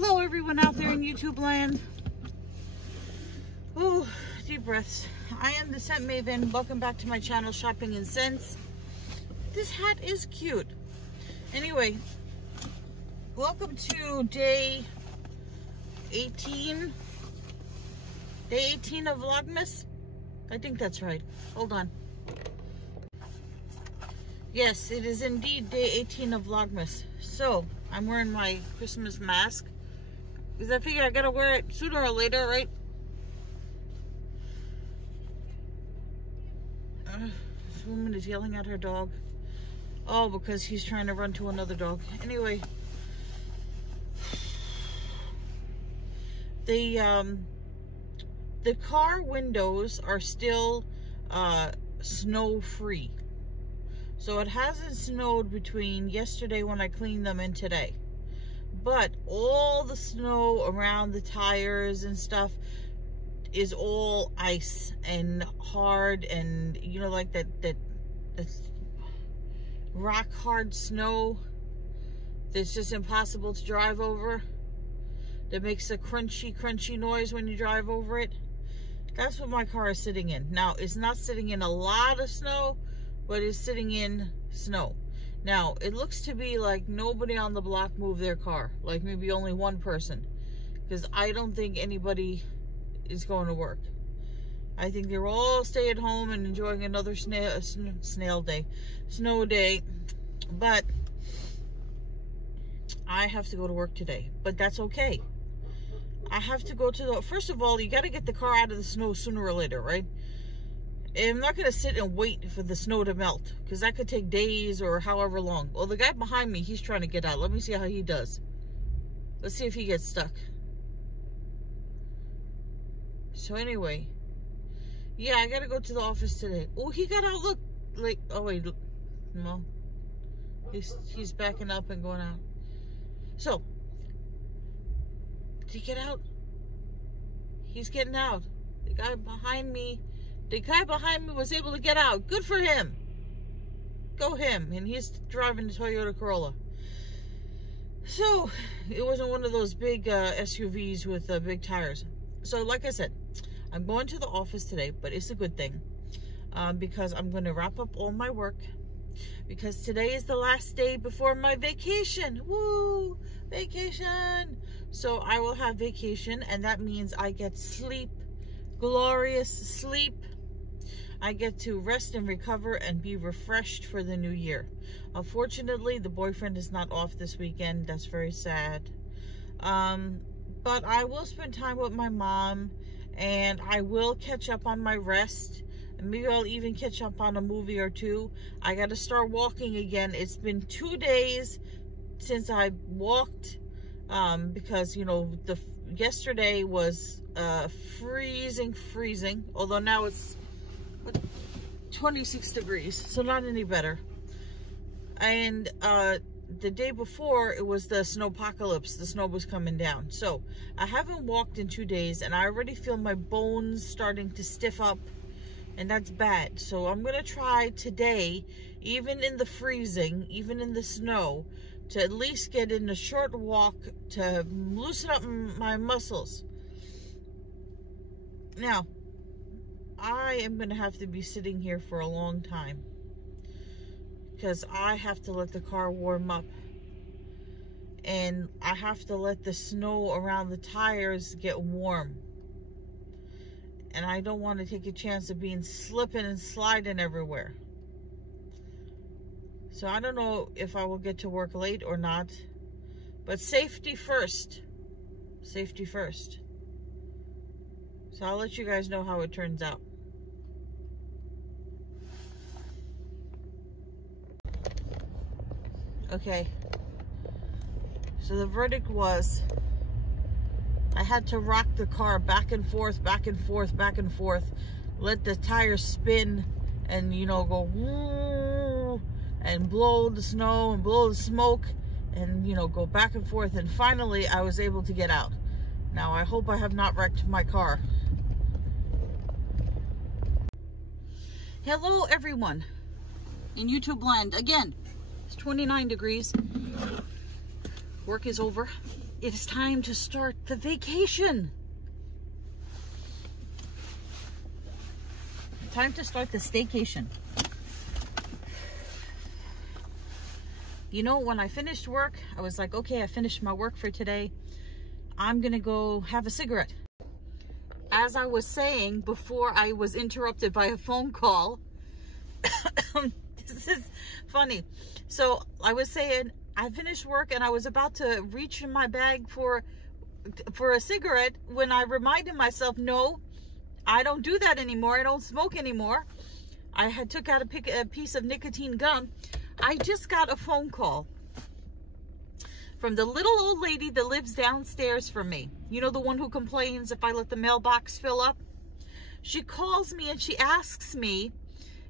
Hello everyone out there in YouTube land. Oh, deep breaths. I am the Scent Maven. Welcome back to my channel, Shopping and Scents. This hat is cute. Anyway, welcome to day 18. Day 18 of Vlogmas. I think that's right. Hold on. Yes, it is indeed day 18 of Vlogmas. So, I'm wearing my Christmas mask because I figure I gotta wear it sooner or later, right? This woman is yelling at her dog. Oh, because he's trying to run to another dog. Anyway, the car windows are still snow free. So it hasn't snowed between yesterday when I cleaned them and today. But all the snow around the tires and stuff is all ice and hard, and you know, like that rock hard snow that's just impossible to drive over, that makes a crunchy noise when you drive over it. That's what my car is sitting in. Now, it's not sitting in a lot of snow, but it's sitting in snow. Now, it looks to be like nobody on the block moved their car. Like maybe only one person. Because I don't think anybody is going to work. I think they're all stay at home and enjoying another snow day. But I have to go to work today. But that's okay. I have to go to the... First of all, you got to get the car out of the snow sooner or later, right? I'm not going to sit and wait for the snow to melt, because that could take days or however long. Well, the guy behind me, he's trying to get out. Let me see how he does. Let's see if he gets stuck. So anyway, yeah, I got to go to the office today. Oh, he got out. Look, like, oh wait, no, he's backing up and going out. So, did he get out? He's getting out. The guy behind me was able to get out. Good for him. Go him. And he's driving the Toyota Corolla. So, it wasn't one of those big SUVs with big tires. So, like I said, I'm going to the office today, but it's a good thing. Because I'm going to wrap up all my work. Because today is the last day before my vacation. Woo! Vacation! So, I will have vacation, and that means I get sleep. Glorious sleep. I get to rest and recover and be refreshed for the new year. Unfortunately, the boyfriend is not off this weekend. That's very sad. But I will spend time with my mom, and I will catch up on my rest. And maybe I'll even catch up on a movie or two. I got to start walking again. It's been 2 days since I walked, because, you know, yesterday was freezing, although now it's 26 degrees, so not any better. And the day before, it was the snowpocalypse. The snow was coming down. So I haven't walked in 2 days, and I already feel my bones starting to stiff up, and that's bad. So I'm gonna try today, even in the freezing, even in the snow, to at least get in a short walk to loosen up my muscles. Now, I am going to have to be sitting here for a long time, because I have to let the car warm up, and I have to let the snow around the tires get warm, and I don't want to take a chance of being slipping and sliding everywhere. So I don't know if I will get to work late or not, but safety first. Safety first. So I'll let you guys know how it turns out. Okay. So the verdict was, I had to rock the car back and forth, let the tires spin and, you know, go woo, and blow the snow and blow the smoke and, you know, go back and forth. And finally, I was able to get out. Now, I hope I have not wrecked my car. Hello, everyone in YouTube land. Again, it's 29 degrees. Work is over. it is time to start the vacation. Time to start the staycation. You know, when I finished work, I was like, okay, I finished my work for today. I'm gonna go have a cigarette. As I was saying before I was interrupted by a phone call, this is funny. So I was saying I finished work and I was about to reach in my bag for a cigarette when I reminded myself, no, I don't do that anymore. I don't smoke anymore. I had took out a piece of nicotine gum. I just got a phone call from the little old lady that lives downstairs from me. You know, the one who complains if I let the mailbox fill up? She calls me and she asks me,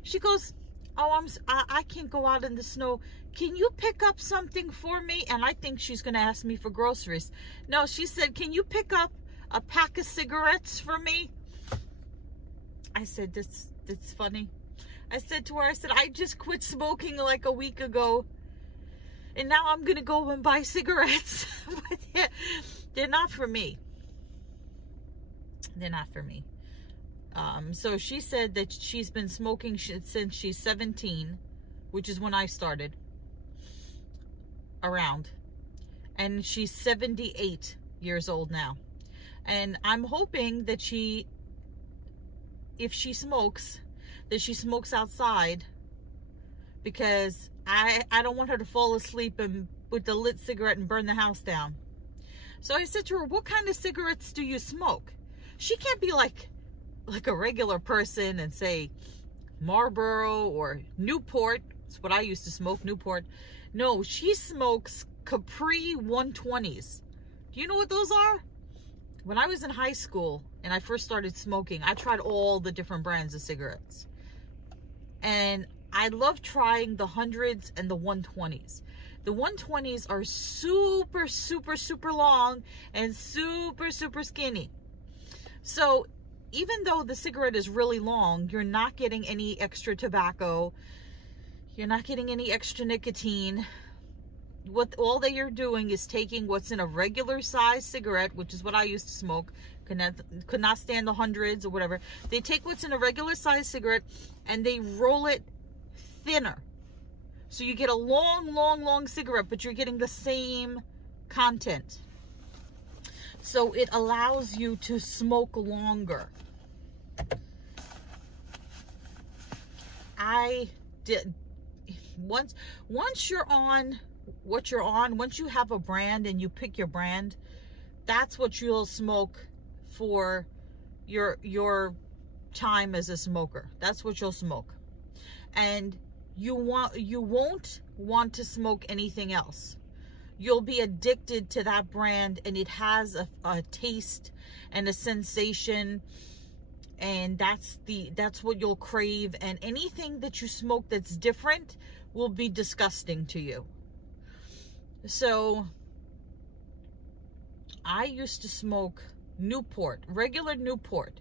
she goes, oh, I can't go out in the snow. Can you pick up something for me? And I think she's going to ask me for groceries. No, she said, can you pick up a pack of cigarettes for me? I said, that's funny. I said to her, I said, I just quit smoking like a week ago. And now I'm going to go and buy cigarettes. But they're not for me. They're not for me. So she said that she's been smoking since she's 17, which is when I started around. And she's 78 years old now. And I'm hoping that if she smokes, that she smokes outside, because I don't want her to fall asleep and with the lit cigarette and burn the house down. So I said to her, what kind of cigarettes do you smoke? She can't be like a regular person and say Marlboro or Newport. That's what I used to smoke, Newport. No, she smokes Capri 120s. Do you know what those are? When I was in high school and I first started smoking, I tried all the different brands of cigarettes. And I love trying the 100s and the 120s. The 120s are super, super, super long and super, super skinny. So even though the cigarette is really long, you're not getting any extra tobacco. You're not getting any extra nicotine. All that you're doing is taking what's in a regular size cigarette, which is what I used to smoke. Could not stand the 100s or whatever. They take what's in a regular size cigarette and they roll it thinner. So you get a long, long, long cigarette, but you're getting the same content. So it allows you to smoke longer. Once you're on what you're on, once you have a brand and you pick your brand, that's what you'll smoke for your time as a smoker. That's what you'll smoke. And you won't want to smoke anything else. You'll be addicted to that brand, and it has a taste and a sensation, and that's what you'll crave. And anything that you smoke that's different will be disgusting to you. So I used to smoke Newport, regular Newport.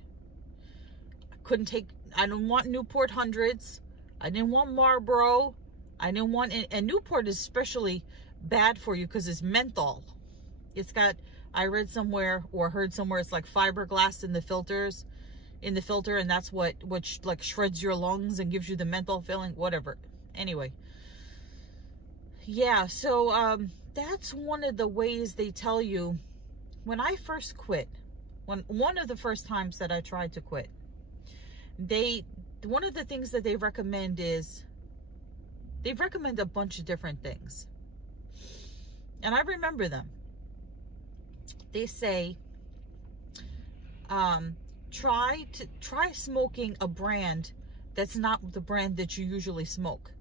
I don't want Newport 100s. I didn't want Marlboro. I didn't want, and Newport is especially bad for you because it's menthol. It's got, I read somewhere or heard somewhere, it's like fiberglass in the filter, and that's what like shreds your lungs and gives you the menthol feeling, whatever. Anyway, yeah, so that's one of the ways they tell you. When I first quit, one of the first times that I tried to quit, one of the things that they recommend is, they recommend a bunch of different things. And I remember them. They say, try smoking a brand that's not the brand that you usually smoke,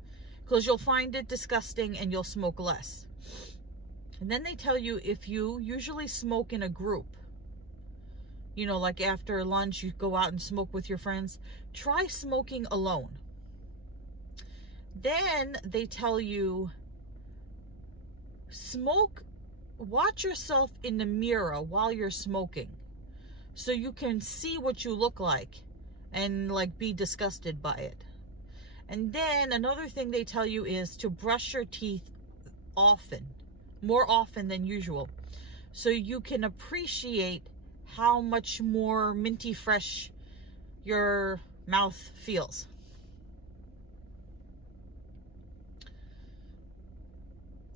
because you'll find it disgusting and you'll smoke less. And then they tell you, if you usually smoke in a group, you know, like after lunch, you go out and smoke with your friends, try smoking alone. Then they tell you, watch yourself in the mirror while you're smoking, so you can see what you look like and like be disgusted by it. And then another thing they tell you is to brush your teeth often, more often than usual. so you can appreciate how much more minty fresh your mouth feels.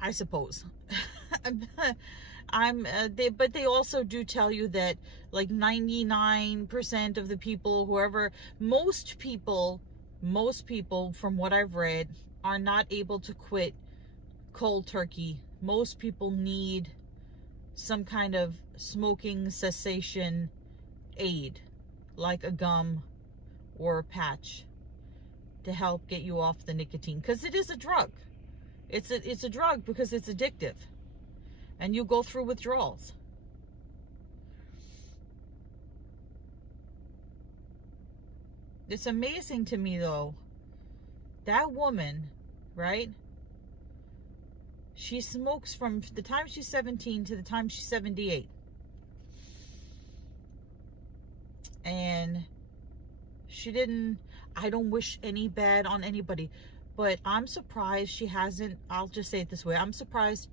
I suppose. But they also do tell you that like 99% of the people, most people from what I've read are not able to quit cold turkey. Most people need some kind of smoking cessation aid, like a gum or a patch, to help get you off the nicotine, because it is a drug. It's a drug because it's addictive, and you go through withdrawals. It's amazing to me, though, that woman, right? She smokes from the time she's 17 to the time she's 78. And she didn't, I don't wish any bad on anybody, but I'm surprised she hasn't, I'll just say it this way, I'm surprised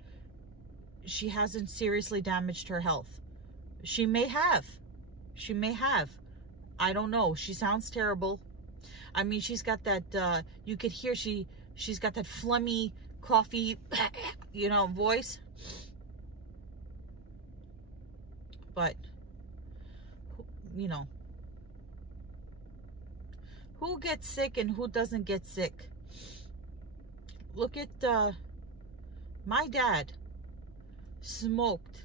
she hasn't seriously damaged her health. She may have. She may have. I don't know. She sounds terrible. I mean, she's got that, you could hear she's got that phlegmy, coffee, you know, voice. But, you know, who gets sick and who doesn't get sick? Look at, my dad smoked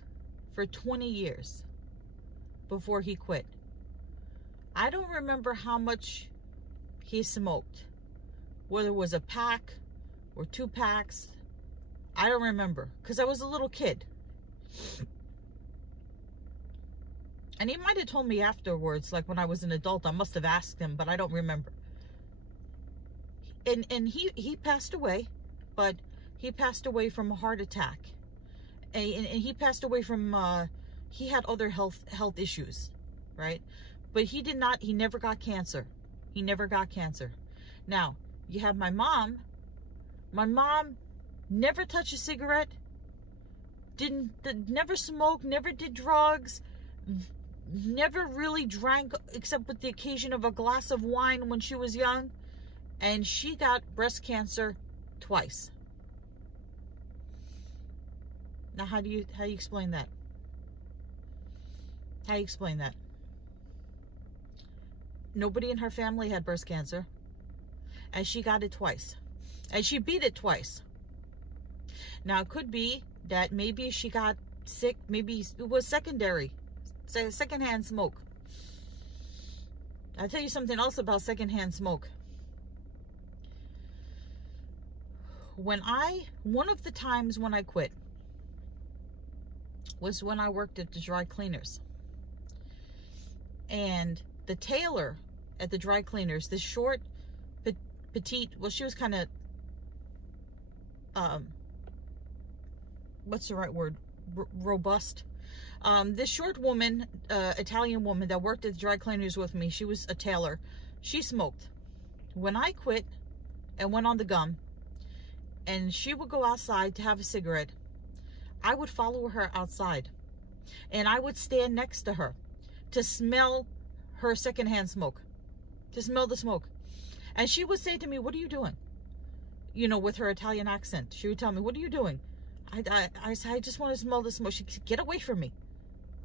for 20 years before he quit. I don't remember how much he smoked, whether it was a pack or 2 packs. I don't remember, because I was a little kid. And he might have told me afterwards, like when I was an adult. I must have asked him, but I don't remember. And he passed away, but he passed away from a heart attack. And he passed away from, he had other health issues, right? But he never got cancer. He never got cancer. Now, you have my mom. My mom never touched a cigarette, never smoked, never did drugs, never really drank except with the occasion of a glass of wine when she was young, and she got breast cancer twice. Now, how do you explain that? How do you explain that? Nobody in her family had breast cancer, and she got it twice, and she beat it twice. Now, it could be that maybe she got sick, maybe it was secondary, secondhand smoke. I'll tell you something else about secondhand smoke. One of the times when I quit was when I worked at the dry cleaners. And the tailor at the dry cleaners, this short, petite, well, she was kind of, what's the right word? Robust. This short woman, Italian woman that worked at the dry cleaners with me, she was a tailor. She smoked. When I quit and went on the gum, and she would go outside to have a cigarette, I would follow her outside, and I would stand next to her to smell her secondhand smoke, to smell the smoke. And she would say to me, "What are you doing?" You know, with her Italian accent. She would tell me, "What are you doing?" I said, "I just want to smell the smoke." She said, "Get away from me.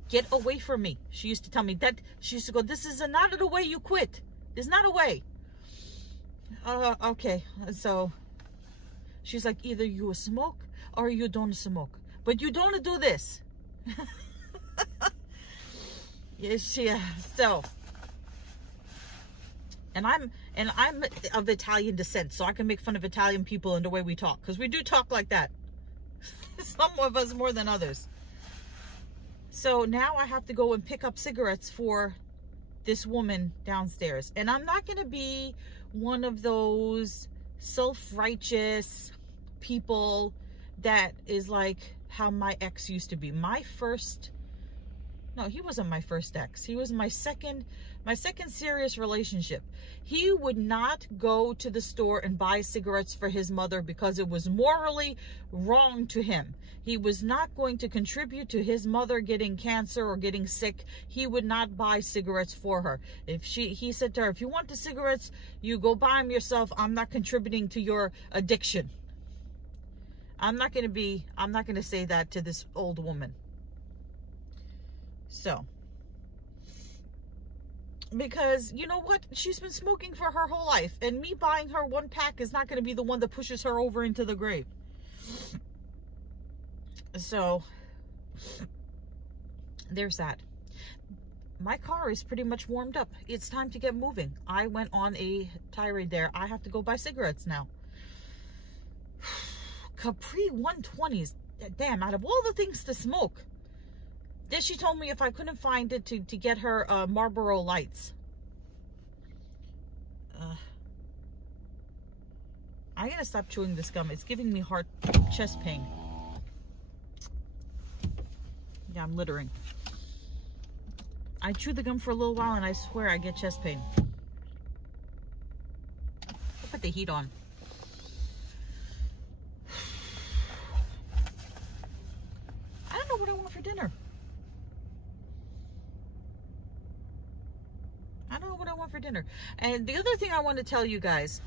Get away from me." She used to tell me that. She used to go, "This is not a way you quit. There's not a way." Okay. So she's like, either you smoke or you don't smoke, but you don't do this. Yeah, so, and I'm of Italian descent, so I can make fun of Italian people and the way we talk, because we do talk like that. Some of us more than others. So now I have to go and pick up cigarettes for this woman downstairs, and I'm not going to be one of those self-righteous people that is like how my ex used to be. My first No, he wasn't my first ex. He was my second serious relationship. He would not go to the store and buy cigarettes for his mother because it was morally wrong to him. He was not going to contribute to his mother getting cancer or getting sick. He would not buy cigarettes for her. He said to her, if you want the cigarettes, you go buy them yourself. I'm not contributing to your addiction. I'm not going to say that to this old woman. So, because you know what? She's been smoking for her whole life, and me buying her one pack is not going to be the one that pushes her over into the grave. So, there's that. My car is pretty much warmed up. It's time to get moving. I went on a tirade there. I have to go buy cigarettes now. Capri 120s. Damn, out of all the things to smoke. Then she told me if I couldn't find it to get her Marlboro Lights. I gotta stop chewing this gum. It's giving me chest pain. Yeah, I'm littering. I chew the gum for a little while and I swear I get chest pain. I'll put the heat on. I don't know what I want for dinner. I don't know what I want for dinner. And the other thing I want to tell you guys,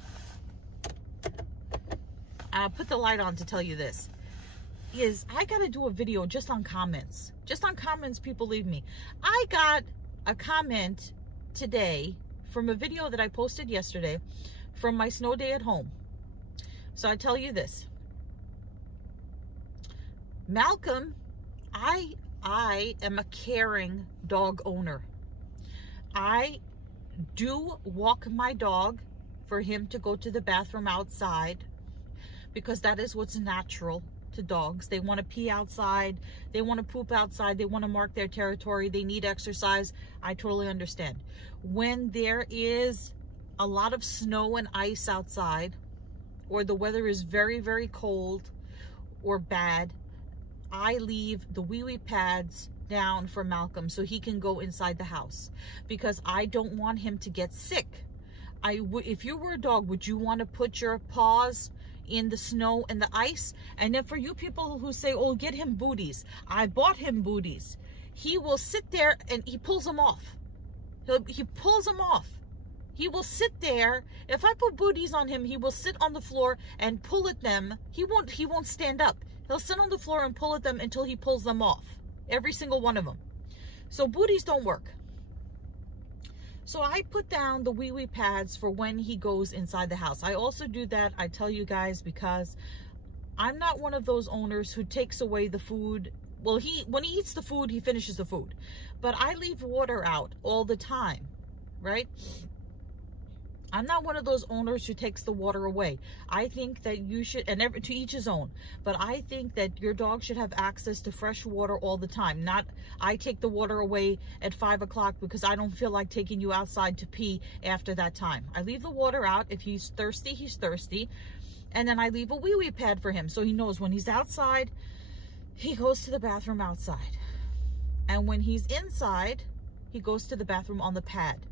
I'll put the light on to tell you this, is I got to do a video just on comments. Just on comments people leave me. I got a comment today from a video that I posted yesterday from my snow day at home. So I tell you this. Malcolm, I am a caring dog owner. I do walk my dog for him to go to the bathroom outside because that is what's natural to dogs. They want to pee outside, they want to poop outside, they want to mark their territory, they need exercise. I totally understand. When there is a lot of snow and ice outside, or the weather is very, very cold or bad, I leave the wee-wee pads down for Malcolm so he can go inside the house because I don't want him to get sick. If you were a dog, would you want to put your paws in the snow and the ice? And then for you people who say, oh, get him booties, I bought him booties. He will sit there and he pulls them off. He pulls them off. He will sit there. If I put booties on him, he will sit on the floor and pull at them. He won't stand up. He'll sit on the floor and pull at them until he pulls them off. Every single one of them. So booties don't work. So I put down the wee-wee pads for when he goes inside the house. I also do that, I tell you guys, because I'm not one of those owners who takes away the food. Well, when he eats the food, he finishes the food. But I leave water out all the time, right? I'm not one of those owners who takes the water away. I think that you should, and to each his own, but I think that your dog should have access to fresh water all the time. Not, I take the water away at 5 o'clock because I don't feel like taking you outside to pee after that time. I leave the water out. If he's thirsty, he's thirsty. And then I leave a wee-wee pad for him so he knows when he's outside, he goes to the bathroom outside. And when he's inside, he goes to the bathroom on the pad.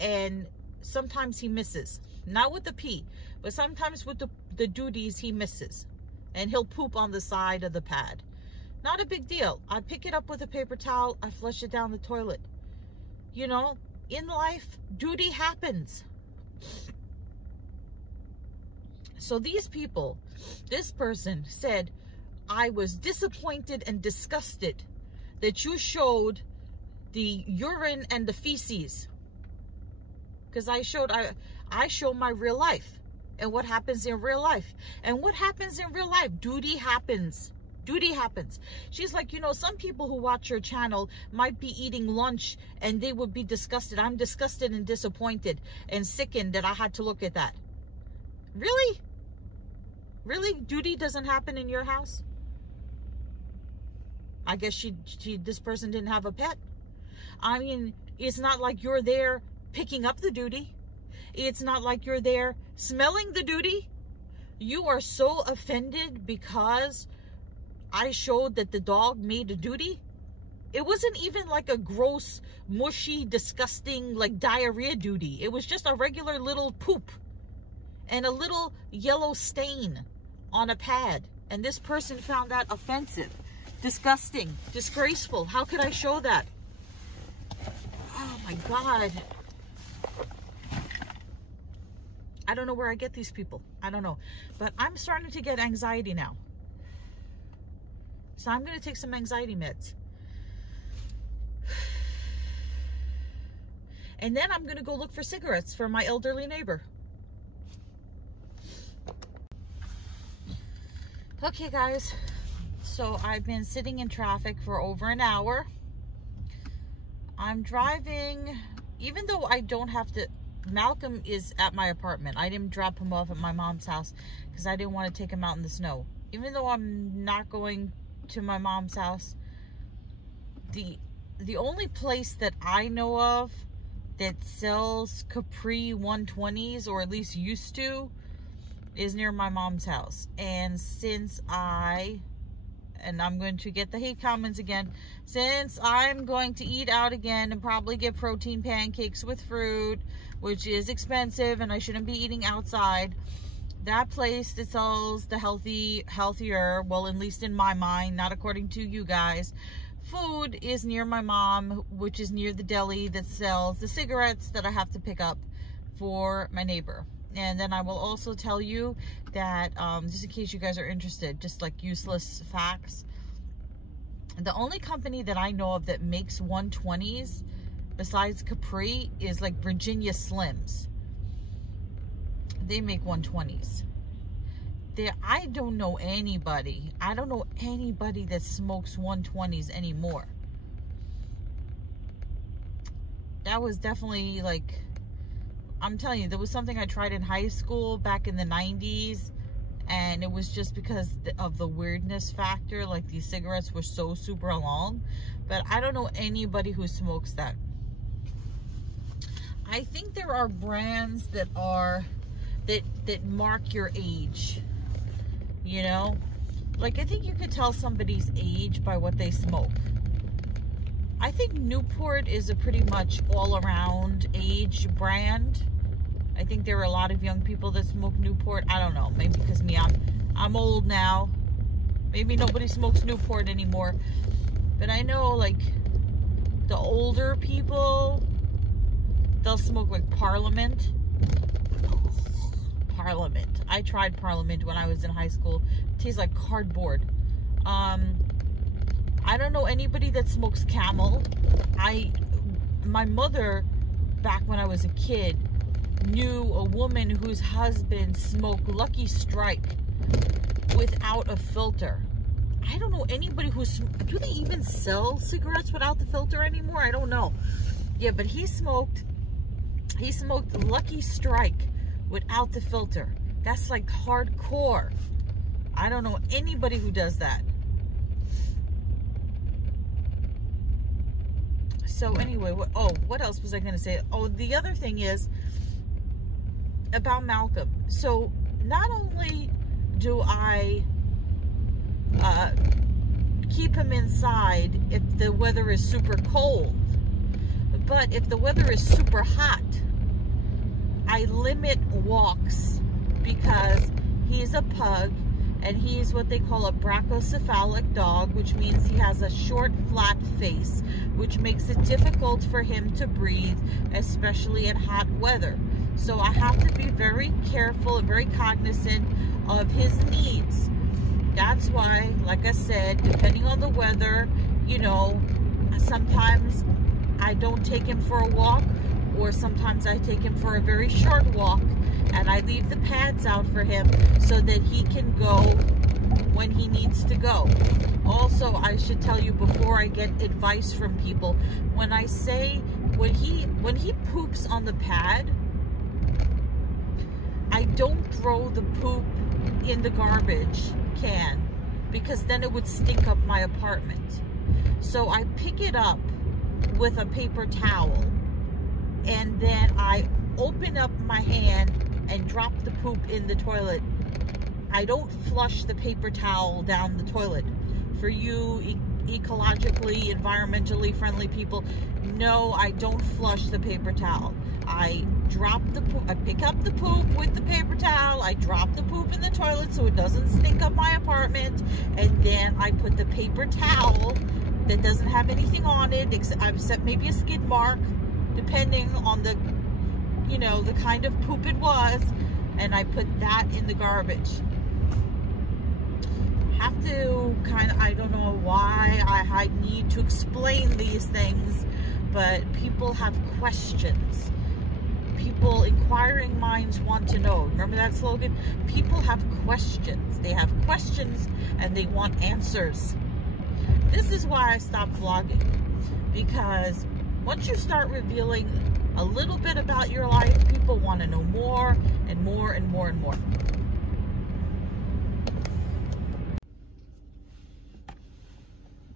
And sometimes he misses, not with the pee, but sometimes with the duties he misses, and he'll poop on the side of the pad. Not a big deal. I pick it up with a paper towel, I flush it down the toilet. You know, in life, duty happens. So these people, this person said, I was disappointed and disgusted that you showed the urine and the feces. Because I show my real life and what happens in real life. And what happens in real life? Duty happens. Duty happens. She's like, you know, some people who watch your channel might be eating lunch and they would be disgusted. I'm disgusted and disappointed and sickened that I had to look at that. Really? Really? Duty doesn't happen in your house? I guess this person didn't have a pet. I mean, it's not like you're there picking up the duty. It's not like you're there smelling the duty. You are so offended because I showed that the dog made a duty. It wasn't even like a gross, mushy, disgusting, like diarrhea duty. It was just a regular little poop and a little yellow stain on a pad. And this person found that offensive, disgusting, disgraceful. How could I show that? Oh my God. I don't know where I get these people. I don't know. But I'm starting to get anxiety now. So I'm going to take some anxiety meds. And then I'm going to go look for cigarettes for my elderly neighbor. Okay, guys. So I've been sitting in traffic for over an hour. I'm driving, even though I don't have to. Malcolm is at my apartment. I didn't drop him off at my mom's house because I didn't want to take him out in the snow. Even though I'm not going to my mom's house, the only place that I know of that sells Capri 120s, or at least used to, is near my mom's house. And since I'm going to get the hate comments again, since I'm going to eat out again and probably get protein pancakes with fruit, which is expensive and I shouldn't be eating outside, that place that sells the healthier, well, at least in my mind, not according to you guys, food is near my mom, which is near the deli that sells the cigarettes that I have to pick up for my neighbor. And then I will also tell you that, just in case you guys are interested, just like useless facts, the only company that I know of that makes 120s besides Capri is like Virginia Slims. They make 120s. I don't know anybody. I don't know anybody that smokes 120s anymore. That was definitely like, I'm telling you, there was something I tried in high school back in the 90s, and it was just because of the weirdness factor. Like, these cigarettes were so super long, but I don't know anybody who smokes that. I think there are brands that are that mark your age, you know, like I think you could tell somebody's age by what they smoke. I think Newport is a pretty much all-around age brand. I think there are a lot of young people that smoke Newport. I don't know, maybe because me, I'm old now. Maybe nobody smokes Newport anymore. But I know, like, the older people, they'll smoke like Parliament. Parliament. I tried Parliament when I was in high school. It tastes like cardboard. I don't know anybody that smokes Camel. My mother, back when I was a kid, knew a woman whose husband smoked Lucky Strike without a filter. I don't know anybody who's, do they even sell cigarettes without the filter anymore? I don't know. Yeah, but he smoked Lucky Strike without the filter. That's like hardcore. I don't know anybody who does that. So anyway, what else was I going to say? Oh, the other thing is about Malcolm. So not only do I keep him inside if the weather is super cold, but if the weather is super hot, I limit walks because he's a pug and he's what they call a brachycephalic dog, which means he has a short, flat face, which makes it difficult for him to breathe, especially in hot weather. So I have to be very careful and very cognizant of his needs. That's why, like I said, depending on the weather, you know, sometimes I don't take him for a walk, or sometimes I take him for a very short walk, and I leave the pads out for him so that he can go when he needs to go. Also, I should tell you before I get advice from people, when I say, when he poops on the pad, I don't throw the poop in the garbage can because then it would stink up my apartment. So I pick it up with a paper towel, and then I open up my hand and drop the poop in the toilet. I don't flush the paper towel down the toilet. For you ecologically, environmentally friendly people know I don't flush the paper towel. I drop the poop, I pick up the poop with the paper towel, I drop the poop in the toilet so it doesn't stink up my apartment, and then I put the paper towel that doesn't have anything on it, except maybe a skid mark, depending on the, you know, the kind of poop it was, and I put that in the garbage. Have to kind of, I don't know why I need to explain these things, but people have questions. People, inquiring minds want to know. Remember that slogan? People have questions. They have questions and they want answers. This is why I stopped vlogging, because once you start revealing a little bit about your life, people want to know more and more and more and more.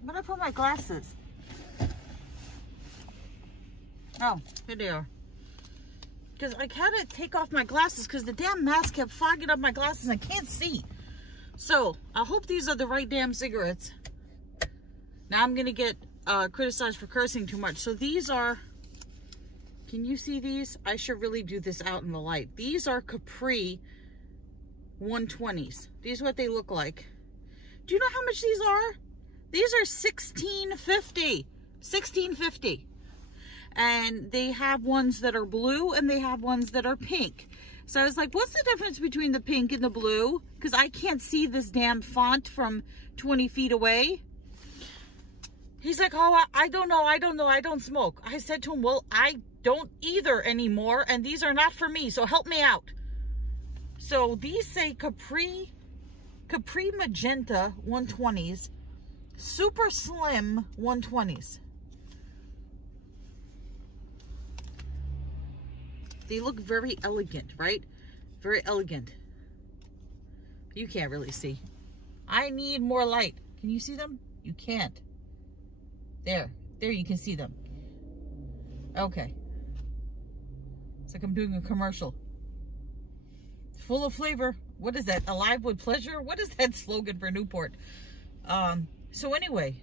I'm gonna put my glasses. Oh, here they are. Because I had to take off my glasses because the damn mask kept fogging up my glasses and I can't see. So, I hope these are the right damn cigarettes. Now I'm gonna get criticized for cursing too much. So these are, can you see these? I should really do this out in the light. These are Capri 120s. These are what they look like. Do you know how much these are? These are $16.50. $16.50. And they have ones that are blue and they have ones that are pink. So I was like, what's the difference between the pink and the blue? Because I can't see this damn font from 20 feet away. He's like, oh, I don't know, I don't smoke. I said to him, well, I don't either anymore, and these are not for me, so help me out. So these say Capri Magenta 120s, super slim 120s. They look very elegant, right? Very elegant. You can't really see. I need more light. Can you see them? You can't. There you can see them. Okay. It's like I'm doing a commercial. Full of flavor. What is that? Alive with pleasure? What is that slogan for Newport? So anyway,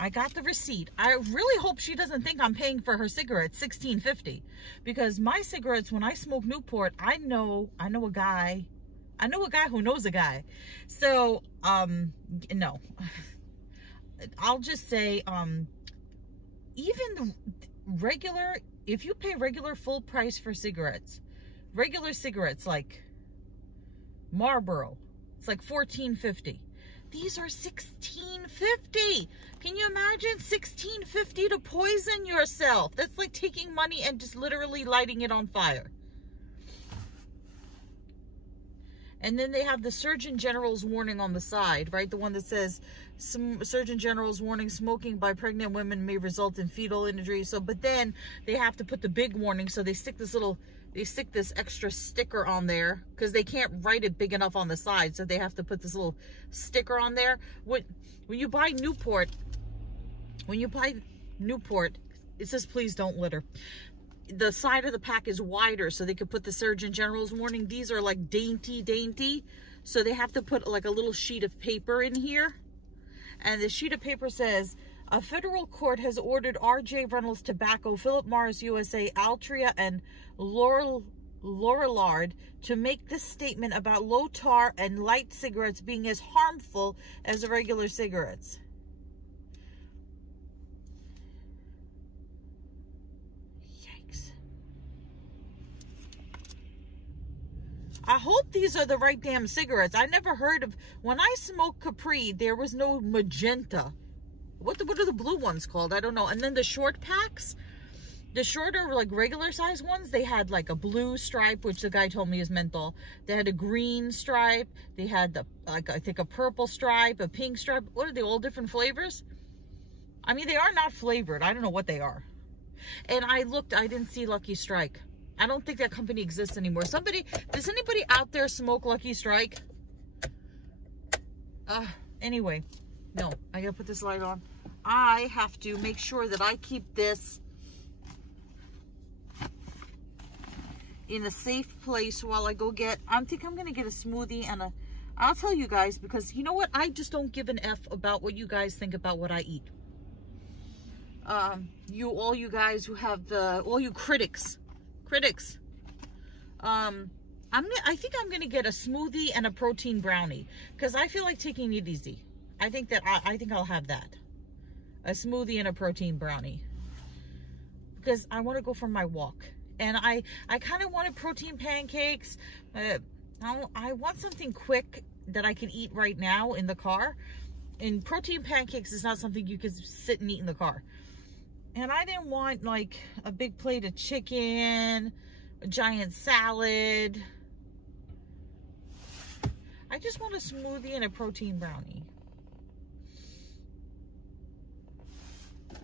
I got the receipt. I really hope she doesn't think I'm paying for her cigarettes $16.50, because my cigarettes, when I smoke Newport, I know a guy who knows a guy. So, no. I'll just say, even regular, if you pay regular full price for cigarettes, regular cigarettes like Marlboro, it's like $14.50. These are $16.50. Can you imagine $16.50 to poison yourself? That's like taking money and just literally lighting it on fire. And then they have the Surgeon General's warning on the side, right? The one that says, Surgeon General's warning, smoking by pregnant women may result in fetal injury. So, but then they have to put the big warning. So they stick this extra sticker on there because they can't write it big enough on the side. So they have to put this little sticker on there. When you buy Newport, it says, please don't litter. The side of the pack is wider so they could put the Surgeon General's warning. These are like dainty. So they have to put like a little sheet of paper in here. And the sheet of paper says, a federal court has ordered R.J. Reynolds Tobacco, Philip Morris USA, Altria, and Lorillard to make this statement about low tar and light cigarettes being as harmful as regular cigarettes. I hope these are the right damn cigarettes. I never heard of, when I smoked Capri, there was no magenta. What are the blue ones called? I don't know. And then the short packs, the shorter, like regular size ones, they had like a blue stripe, which the guy told me is menthol. They had a green stripe. They had the, like, I think a purple stripe, a pink stripe. What are they, all different flavors? I mean, they are not flavored. I don't know what they are. And I looked, I didn't see Lucky Strike. I don't think that company exists anymore. Does anybody out there smoke Lucky Strike? Anyway, no, I gotta put this light on. I have to make sure that I keep this in a safe place while I go get, I think I'm gonna get a smoothie and I'll tell you guys, because you know what? I just don't give an F about what you guys think about what I eat. All you guys who have all you critics. I think I'm gonna get a smoothie and a protein brownie because I feel like taking it easy. I think I'll have that, a smoothie and a protein brownie, because I want to go for my walk, and I kind of wanted protein pancakes. I want something quick that I can eat right now in the car, and protein pancakes is not something you can sit and eat in the car. And I didn't want like a big plate of chicken, a giant salad. I just want a smoothie and a protein brownie.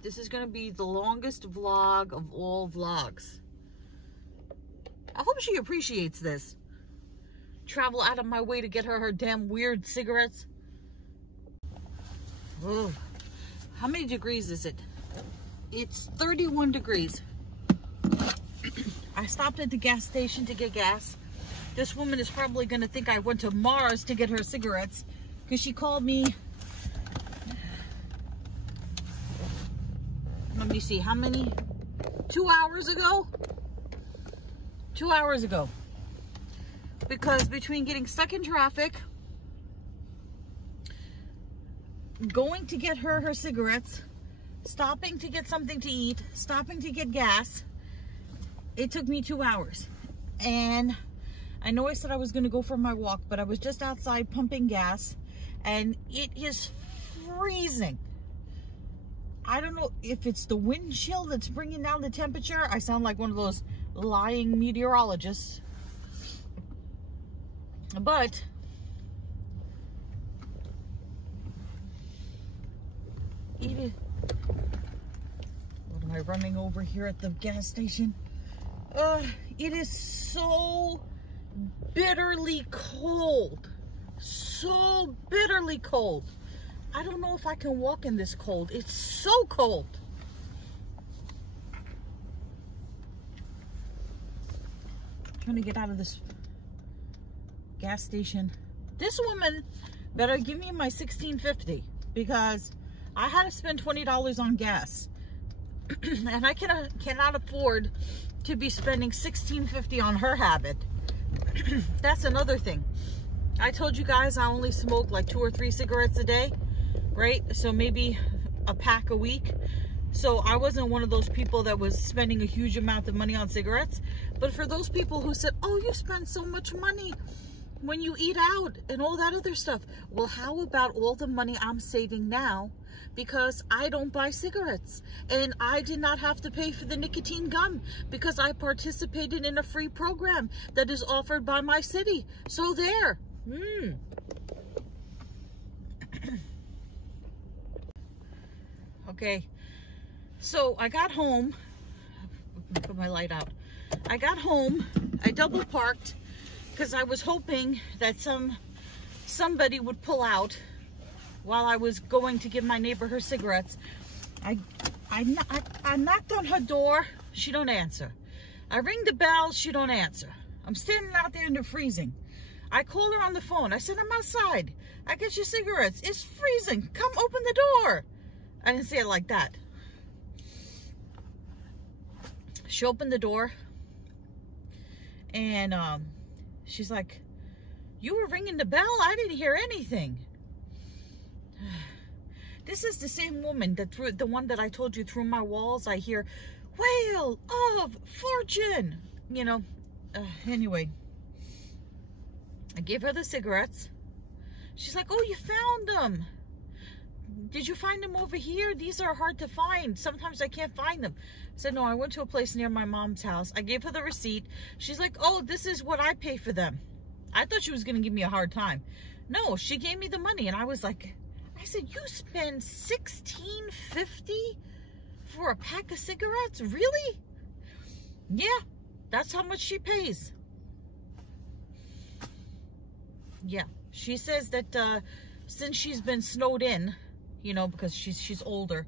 This is going to be the longest vlog of all vlogs. I hope she appreciates this. Travel out of my way to get her damn weird cigarettes. Ugh. How many degrees is it? It's 31 degrees. I stopped at the gas station to get gas. This woman is probably going to think I went to Mars to get her cigarettes, because she called me. Let me see, how many? 2 hours ago? 2 hours ago. Because between getting stuck in traffic, going to get her cigarettes, stopping to get something to eat, stopping to get gas, it took me 2 hours. And I know I said I was going to go for my walk, but I was just outside pumping gas, and it is freezing. I don't know if it's the wind chill that's bringing down the temperature. I sound like one of those lying meteorologists. But it is... What am I running over here at the gas station? It is so bitterly cold. So bitterly cold. I don't know if I can walk in this cold. It's so cold. I'm trying to get out of this gas station. This woman better give me my $16.50, because I had to spend $20 on gas. And I cannot afford to be spending $16.50 on her habit. That's another thing. I told you guys I only smoke like 2 or 3 cigarettes a day, right? So maybe a pack a week. So I wasn't one of those people that was spending a huge amount of money on cigarettes. But for those people who said, oh, you spend so much money when you eat out and all that other stuff. Well, how about all the money I'm saving now because I don't buy cigarettes, and I did not have to pay for the nicotine gum because I participated in a free program that is offered by my city. So there. Okay, so I got home. Put my light out. I got home. I double parked because I was hoping that somebody would pull out while I was going to give my neighbor her cigarettes. I knocked on her door. She don't answer. I ring the bell. She don't answer. I'm standing out there in the freezing. I called her on the phone. I said, I'm outside. I get your cigarettes. It's freezing. Come open the door. I didn't say it like that. She opened the door, and she's like, you were ringing the bell? I didn't hear anything. This is the same woman, the one that I told you through my walls. I hear, Whale of Fortune. You know, anyway. I gave her the cigarettes. She's like, oh, you found them. Did you find them over here? These are hard to find. Sometimes I can't find them. I said, no, I went to a place near my mom's house. I gave her the receipt. She's like, oh, this is what I pay for them. I thought she was going to give me a hard time. No, she gave me the money. And I was like, I said, you spend $16.50 for a pack of cigarettes? Really? Yeah, that's how much she pays. Yeah, she says that since she's been snowed in, you know, because she's older,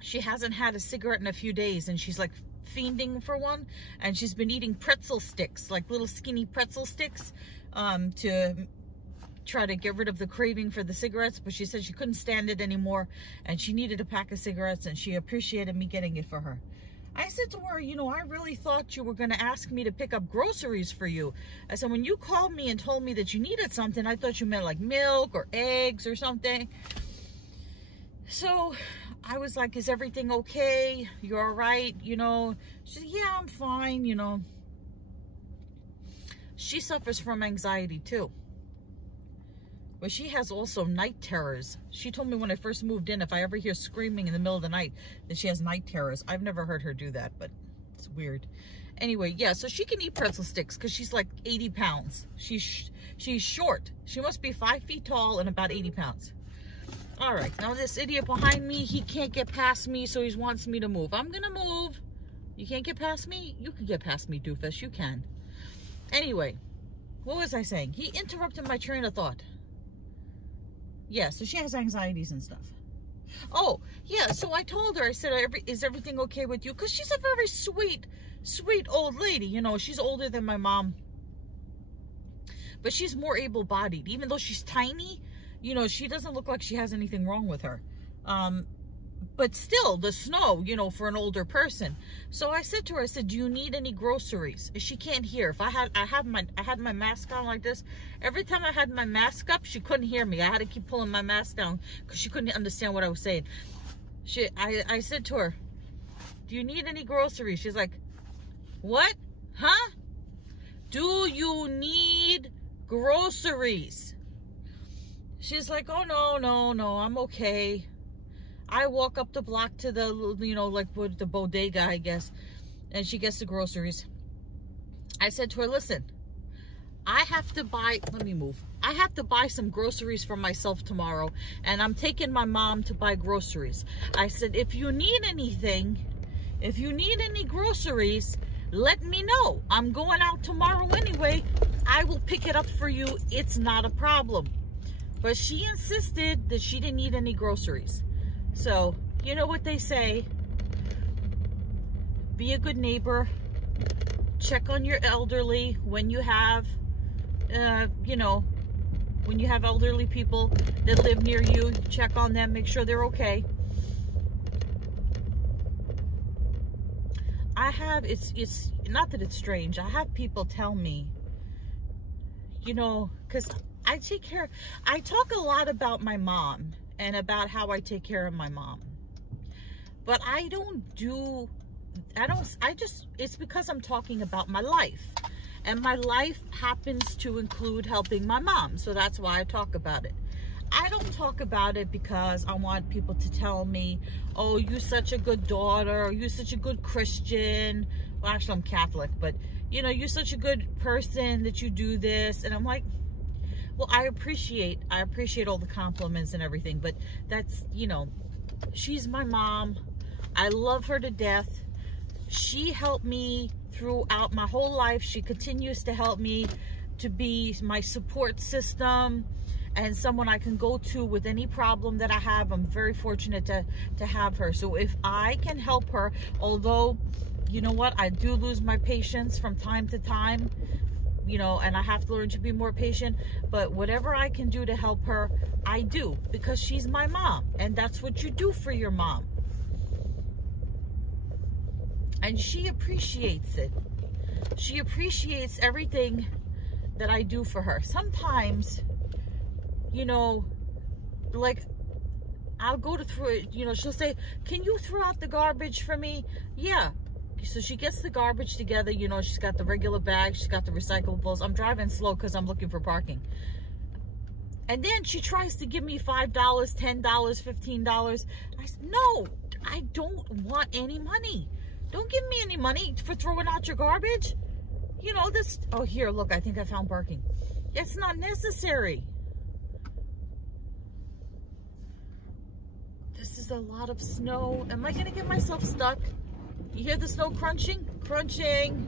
she hasn't had a cigarette in a few days, and she's like fiending for one, and she's been eating pretzel sticks, like little skinny pretzel sticks, to try to get rid of the craving for the cigarettes, but she said she couldn't stand it anymore and she needed a pack of cigarettes, and she appreciated me getting it for her. I said to her, you know, I really thought you were going to ask me to pick up groceries for you. I said, when you called me and told me that you needed something, I thought you meant like milk or eggs or something. So I was like, is everything okay? You're all right? You know, she said, yeah, I'm fine. You know, she suffers from anxiety too. But she has also night terrors. She told me when I first moved in, if I ever hear screaming in the middle of the night, that she has night terrors. I've never heard her do that, but it's weird. Anyway, yeah, so she can eat pretzel sticks because she's like 80 pounds. She's short. She must be 5 feet tall and about 80 pounds. All right, now this idiot behind me, he can't get past me, so he wants me to move. I'm gonna move. You can't get past me? You can get past me, doofus. You can. Anyway, what was I saying? He interrupted my train of thought. Yeah, so she has anxieties and stuff. Oh, yeah, so I told her, I said, is everything okay with you? Because she's a very sweet, sweet old lady. You know, she's older than my mom. But she's more able-bodied. Even though she's tiny, you know, she doesn't look like she has anything wrong with her. But still, the snow, you know, for an older person. So I said to her, I said, do you need any groceries? She can't hear. If I had my mask on like this, every time I had my mask up, she couldn't hear me. I had to keep pulling my mask down because she couldn't understand what I was saying. I said to her, do you need any groceries? She's like, what? Huh? Do you need groceries? She's like, oh, no, I'm okay. I walk up the block to the, you know, like with the bodega, I guess, and she gets the groceries. I said to her, listen, I have to buy, let me move. I have to buy some groceries for myself tomorrow, and I'm taking my mom to buy groceries. I said, if you need anything, if you need any groceries, let me know. I'm going out tomorrow anyway. I will pick it up for you. It's not a problem. But she insisted that she didn't need any groceries. So, you know what they say, be a good neighbor, check on your elderly when you have, you know, when you have elderly people that live near you, check on them, make sure they're okay. It's not that it's strange, I have people tell me, you know, because I talk a lot about my mom and about how I take care of my mom. But it's because I'm talking about my life. And my life happens to include helping my mom. So that's why I talk about it. I don't talk about it because I want people to tell me, oh, you're such a good daughter, or you're such a good Christian. Well, actually, I'm Catholic, but, you know, you're such a good person that you do this. And I'm like, well, I appreciate all the compliments and everything, but that's, you know, she's my mom. I love her to death. She helped me throughout my whole life. She continues to help me, to be my support system and someone I can go to with any problem that I have. I'm very fortunate to have her. So if I can help her, although, you know what, I do lose my patience from time to time, you know, and I have to learn to be more patient, but whatever I can do to help her, I do, because she's my mom, and that's what you do for your mom. And she appreciates it. She appreciates everything that I do for her. Sometimes, you know, like, I'll go to throw it, you know, she'll say, can you throw out the garbage for me? Yeah. So she gets the garbage together, you know, she's got the regular bags, she's got the recyclables. I'm driving slow because I'm looking for parking. And then she tries to give me $5, $10, $15. I said, no, I don't want any money. Don't give me any money for throwing out your garbage. You know, this, oh, here, look, I think I found parking. It's not necessary. This is a lot of snow. Am I going to get myself stuck? You hear the snow crunching? Crunching.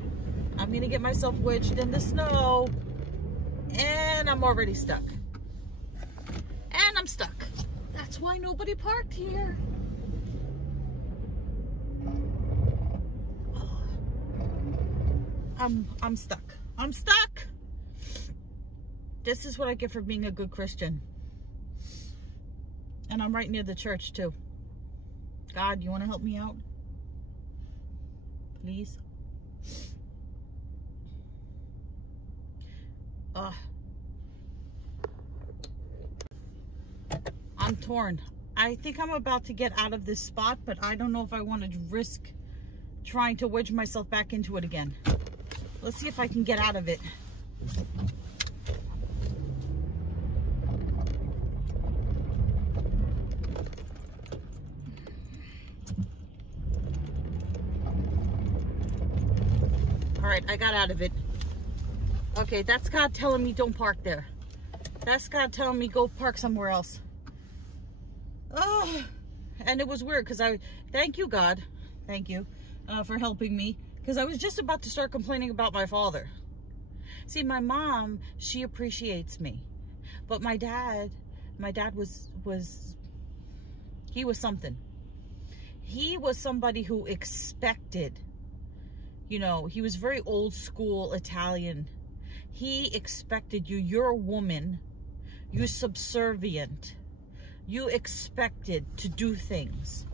I'm going to get myself wedged in the snow. And I'm already stuck. And I'm stuck. That's why nobody parked here. I'm stuck. I'm stuck. This is what I get for being a good Christian. And I'm right near the church too. God, you want to help me out? Please? I'm torn. I think I'm about to get out of this spot, but I don't know if I want to risk trying to wedge myself back into it again. Let's see if I can get out of it. All right, I got out of it. Okay, that's God telling me don't park there. That's God telling me go park somewhere else. Oh, and it was weird because thank you, God. Thank you for helping me, because I was just about to start complaining about my father. See, my mom, she appreciates me, but my dad he was something. He was somebody who expected, you know, he was very old school Italian. He expected you. You're a woman. You're subservient. You expected to do things.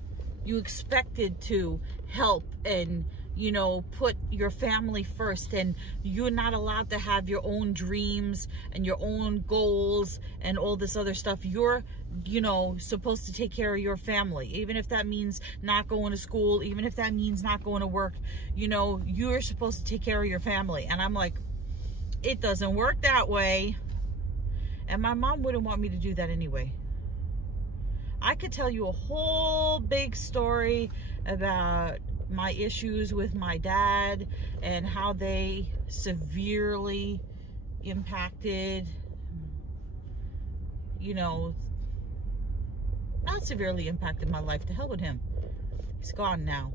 You expected to help and, you know, put your family first. And you're not allowed to have your own dreams and your own goals and all this other stuff. You're, you know, supposed to take care of your family. Even if that means not going to school, even if that means not going to work, you know, you're supposed to take care of your family. And I'm like, it doesn't work that way. And my mom wouldn't want me to do that anyway. I could tell you a whole big story about my issues with my dad and how they severely impacted, you know, not severely impacted my life. To hell with him. He's gone now.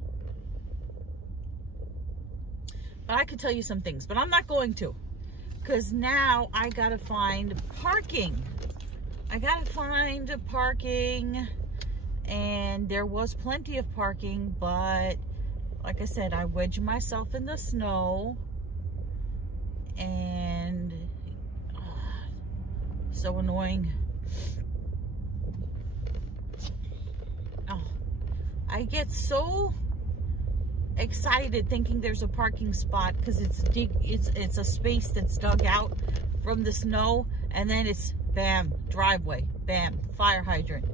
But I could tell you some things, but I'm not going to. Because now I gotta find parking. I gotta find parking, and there was plenty of parking, but like I said, I wedged myself in the snow, and so annoying. Oh, I get so excited thinking there's a parking spot because it's a space that's dug out from the snow, and then it's bam, driveway, bam, fire hydrant.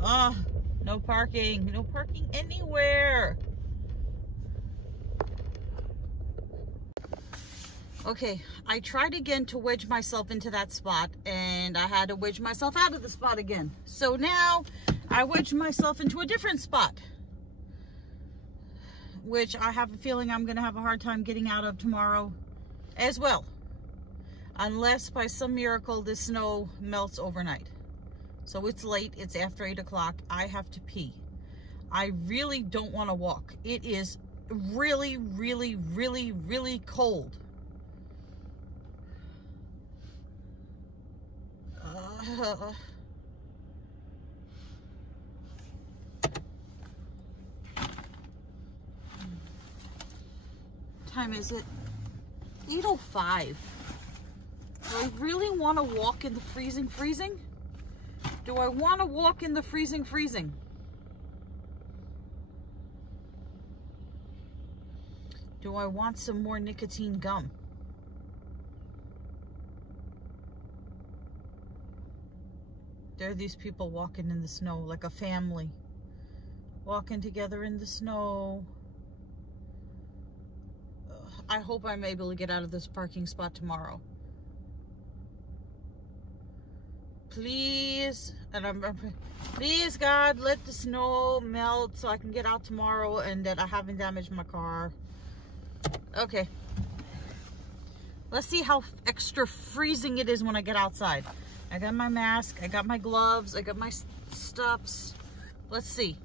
No parking, no parking anywhere. Okay, I tried again to wedge myself into that spot, and I had to wedge myself out of the spot again. So now I wedged myself into a different spot, which I have a feeling I'm gonna have a hard time getting out of tomorrow as well. Unless by some miracle the snow melts overnight. So it's late, it's after 8 o'clock, I have to pee. I really don't want to walk. It is really, really, really, really cold. Time is it? 8:05. Do I really want to walk in the freezing? Do I want to walk in the freezing? Do I want some more nicotine gum? There are these people walking in the snow like a family. Walking together in the snow. I hope I'm able to get out of this parking spot tomorrow. Please, please God, let the snow melt so I can get out tomorrow and that I haven't damaged my car. Okay. Let's see how extra freezing it is when I get outside. I got my mask, I got my gloves, I got my stuffs. Let's see.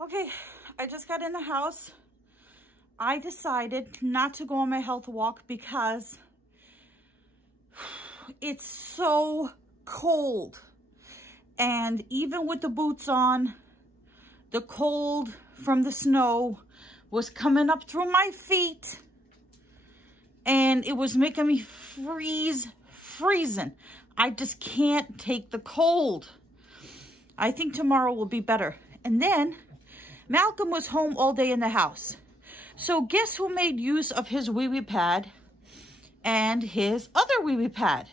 Okay, I just got in the house. I decided not to go on my health walk because it's so cold. And even with the boots on, the cold from the snow was coming up through my feet. and it was making me freezing. I just can't take the cold. I think tomorrow will be better. And then Malcolm was home all day in the house. So guess who made use of his wee-wee pad and his other wee-wee pad?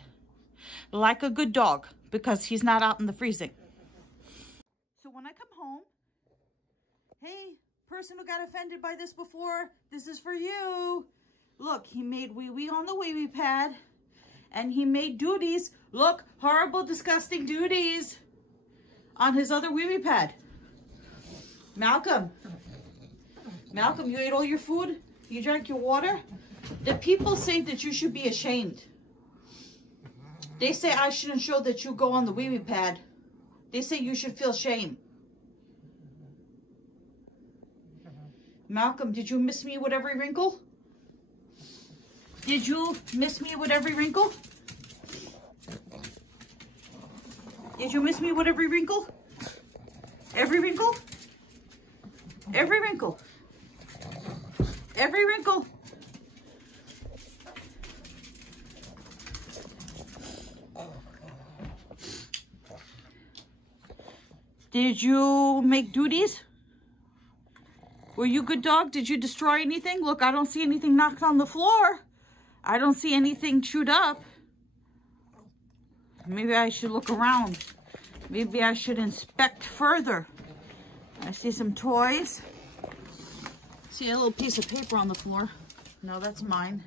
Like a good dog, because he's not out in the freezing. So when I come home, hey, person who got offended by this before, this is for you. Look, he made wee-wee on the wee-wee pad, and he made duties. Look, horrible, disgusting duties on his other wee-wee pad. Malcolm, you ate all your food? You drank your water? The people say that you should be ashamed. They say I shouldn't show that you go on the wee-wee pad. They say you should feel shame. Malcolm, did you miss me with every wrinkle? Did you miss me with every wrinkle? Did you miss me with every wrinkle? Every wrinkle? Every wrinkle. Every wrinkle. Did you make duties? Were you a good dog? Did you destroy anything? Look, I don't see anything knocked on the floor. I don't see anything chewed up. Maybe I should look around. Maybe I should inspect further. I see some toys. See a little piece of paper on the floor. No, that's mine.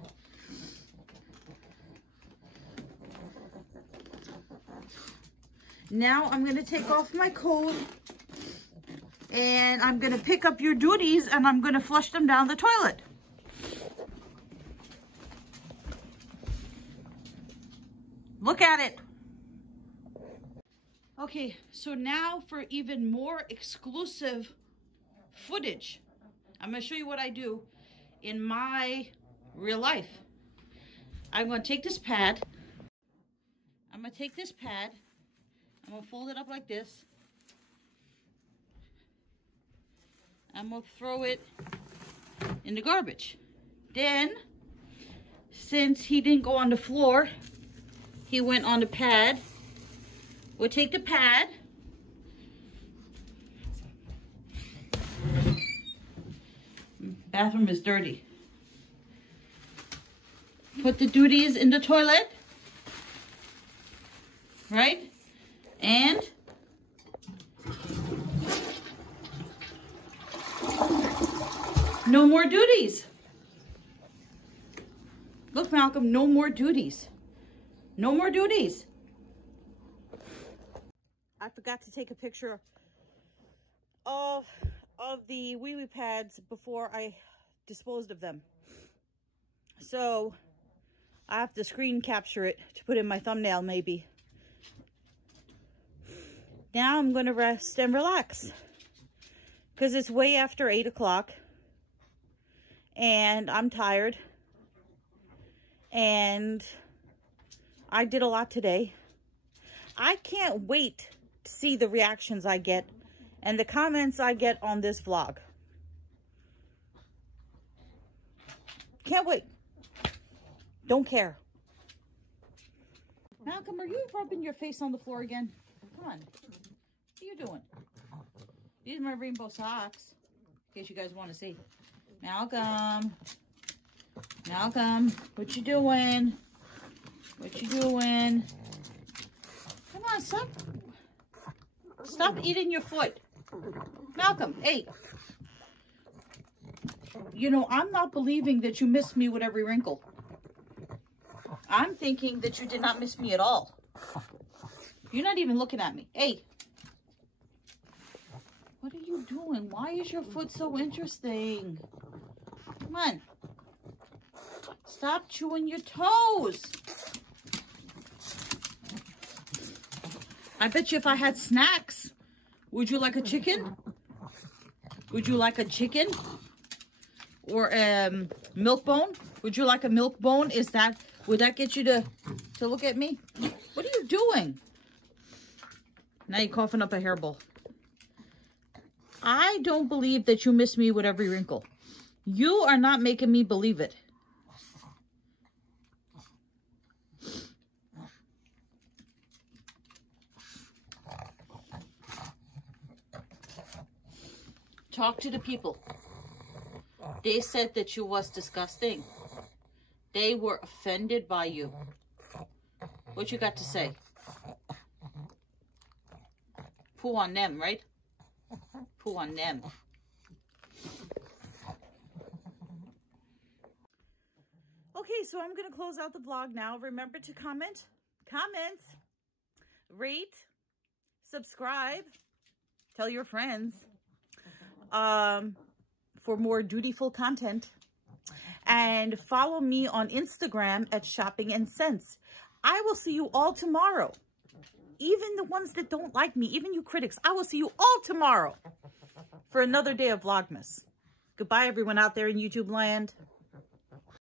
Now I'm going to take off my coat and I'm going to pick up your duties and I'm going to flush them down the toilet. Look at it. Okay, so now for even more exclusive footage, I'm going to show you what I do in my real life. I'm going to take this pad. I'm going to take this pad. I'm going to fold it up like this. I'm going to throw it in the garbage. Then, since he didn't go on the floor, he went on the pad. We'll take the pad. Bathroom is dirty. Put the duties in the toilet. Right? And no more duties. Look, Malcolm, no more duties. No more duties. I forgot to take a picture of the wee-wee pads before I disposed of them. So I have to screen capture it to put in my thumbnail maybe. Now I'm going to rest and relax because it's way after 8 o'clock and I'm tired and I did a lot today. I can't wait to see the reactions I get and the comments I get on this vlog. Can't wait. Don't care. Malcolm, are you rubbing your face on the floor again? Come on. What are you doing? These are my rainbow socks. In case you guys want to see. Malcolm. Malcolm, what you doing? What you doing? Come on, son. Stop eating your foot. Malcolm, hey. You know, I'm not believing that you missed me with every wrinkle. I'm thinking that you did not miss me at all. You're not even looking at me. Hey. What are you doing? Why is your foot so interesting? Come on. Stop chewing your toes. I bet you if I had snacks, would you like a chicken? Would you like a chicken? Or a milk bone? Would you like a milk bone? Would that get you to look at me? What are you doing? Now you're coughing up a hairball. I don't believe that you miss me with every wrinkle. You are not making me believe it. Talk to the people. They said that you was disgusting. They were offended by you. What you got to say? Poo on them, right? Poo on them. Okay, so I'm going to close out the vlog now. Remember to comment, rate, subscribe, tell your friends for more dutiful content. And follow me on Instagram at Shopping and Sense. I will see you all tomorrow. Even the ones that don't like me, even you critics, I will see you all tomorrow for another day of Vlogmas. Goodbye, everyone out there in YouTube land.